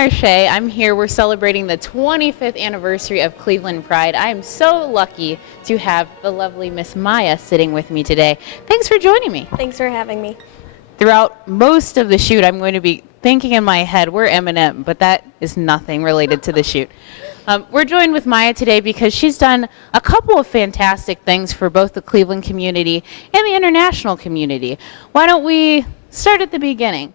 Marche. I'm here. We're celebrating the 25th anniversary of Cleveland Pride. I am so lucky to have the lovely Miss Maya sitting with me today. Thanks for joining me. Thanks for having me. Throughout most of the shoot, I'm going to be thinking in my head, we're Eminem, but that is nothing related to the shoot. We're joined with Maya today because she's done a couple of fantastic things for both the Cleveland community and the international community. Why don't we start at the beginning?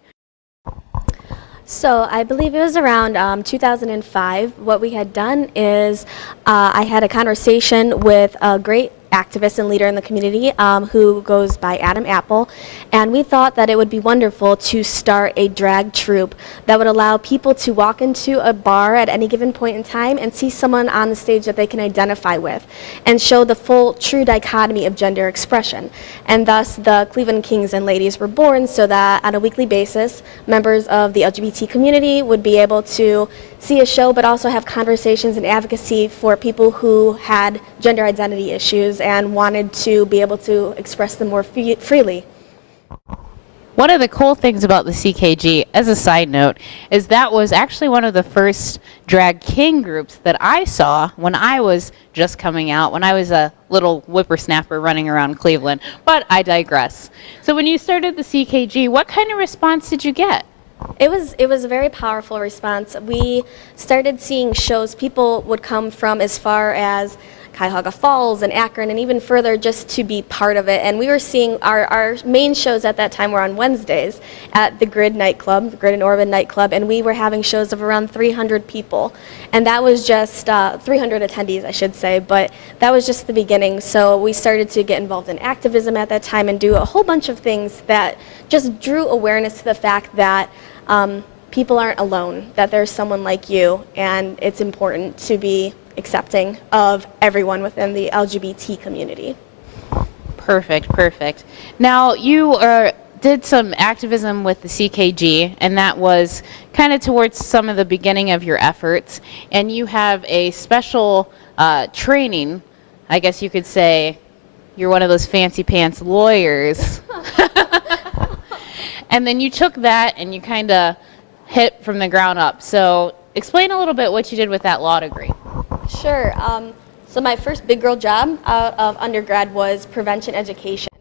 So I believe it was around 2005. What we had done is I had a conversation with a great activist and leader in the community who goes by Adam Apple, and we thought that it would be wonderful to start a drag troupe that would allow people to walk into a bar at any given point in time and see someone on the stage that they can identify with and show the full true dichotomy of gender expression. And thus the Cleveland Kings and Ladies were born so that on a weekly basis members of the LGBT community would be able to see a show but also have conversations and advocacy for people who had gender identity issues and wanted to be able to express them more freely. One of the cool things about the CKG, as a side note, is that was actually one of the first drag king groups that I saw when I was just coming out, when I was a little whippersnapper running around Cleveland. But I digress. So when you started the CKG, what kind of response did you get? It was a very powerful response. We started seeing shows. People would come from as far as Cuyahoga Falls and Akron and even further just to be part of it. And we were seeing our main shows at that time were on Wednesdays at the Grid nightclub, the Grid and Orban nightclub, and we were having shows of around 300 people. And that was just 300 attendees, I should say, but that was just the beginning. So we started to get involved in activism at that time and do a whole bunch of things that just drew awareness to the fact that people aren't alone, that there's someone like you, and it's important to be accepting of everyone within the LGBT community. Perfect, perfect. Now, you did some activism with the CKG, and that was kind of towards some of the beginning of your efforts, and you have a special training. I guess you could say you're one of those fancy pants lawyers. And then you took that and you kind of hit from the ground up. So explain a little bit what you did with that law degree. Sure. So my first big girl job out of undergrad was prevention education.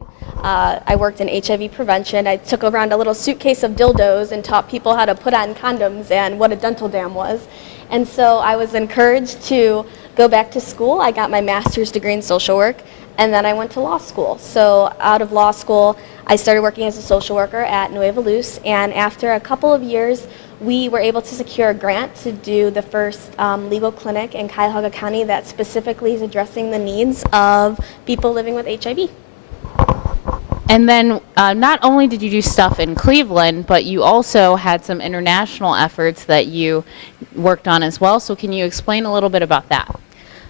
I worked in HIV prevention. I took around a little suitcase of dildos and taught people how to put on condoms and what a dental dam was. And so I was encouraged to go back to school. I got my master's degree in social work, and then I went to law school. So out of law school, I started working as a social worker at Nueva, and after a couple of years, we were able to secure a grant to do the first legal clinic in Cuyahoga County that specifically is addressing the needs of people living with HIV. And then not only did you do stuff in Cleveland, but you also had some international efforts that you worked on as well. So can you explain a little bit about that?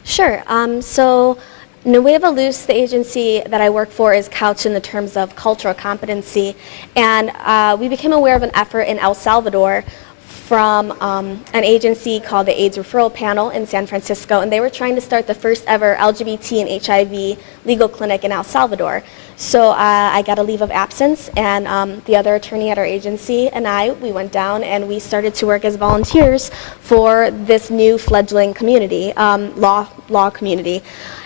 Sure. So Nueva, the agency that I work for, is couched in the terms of cultural competency. And we became aware of an effort in El Salvador from an agency called the AIDS Referral Panel in San Francisco, and they were trying to start the first ever LGBT and HIV legal clinic in El Salvador. So I got a leave of absence, and the other attorney at our agency and we went down and we started to work as volunteers for this new fledgling community, law community.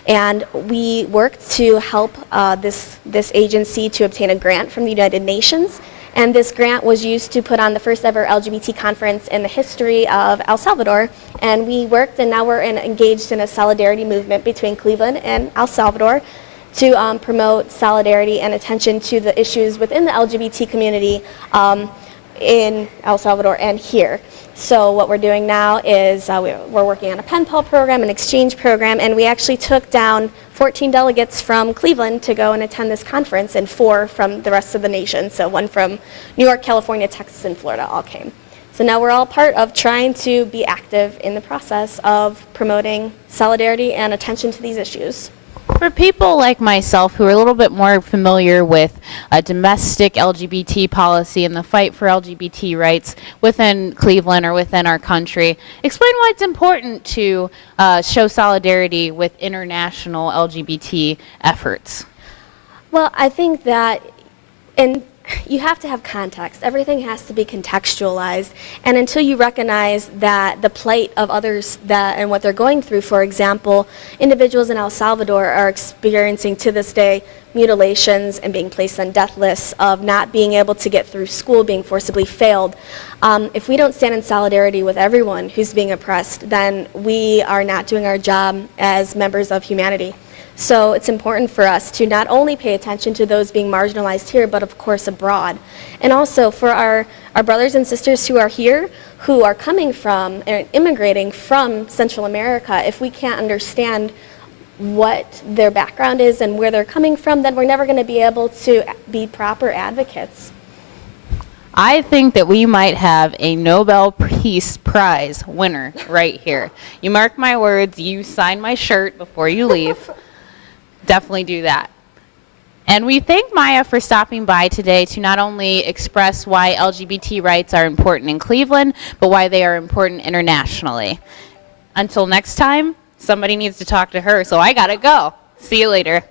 And we worked to help this agency to obtain a grant from the United Nations. And this grant was used to put on the first ever LGBT conference in the history of El Salvador. And we worked, and now we're engaged in a solidarity movement between Cleveland and El Salvador to promote solidarity and attention to the issues within the LGBT community in El Salvador and here. So what we're doing now is we're working on a pen pal program, an exchange program, and we actually took down 14 delegates from Cleveland to go and attend this conference, and 4 from the rest of the nation. So 1 from New York, California, Texas, and Florida all came. So now we're all part of trying to be active in the process of promoting solidarity and attention to these issues. For people like myself who are a little bit more familiar with domestic LGBT policy and the fight for LGBT rights within Cleveland or within our country, explain why it's important to show solidarity with international LGBT efforts. Well, I think that in you have to have context. Everything has to be contextualized. And until you recognize that the plight of others and what they're going through, for example, individuals in El Salvador are experiencing to this day mutilations and being placed on death lists, of not being able to get through school, being forcibly failed. If we don't stand in solidarity with everyone who's being oppressed, then we are not doing our job as members of humanity. So it's important for us to not only pay attention to those being marginalized here, but of course abroad. And also for our brothers and sisters who are here, who are coming from and immigrating from Central America, if we can't understand what their background is and where they're coming from, then we're never going to be able to be proper advocates. I think that we might have a Nobel Peace Prize winner right here. You mark my words, you sign my shirt before you leave. Definitely do that. And we thank Maya for stopping by today to not only express why LGBT rights are important in Cleveland, but why they are important internationally. Until next time, somebody needs to talk to her, so I gotta go. See you later.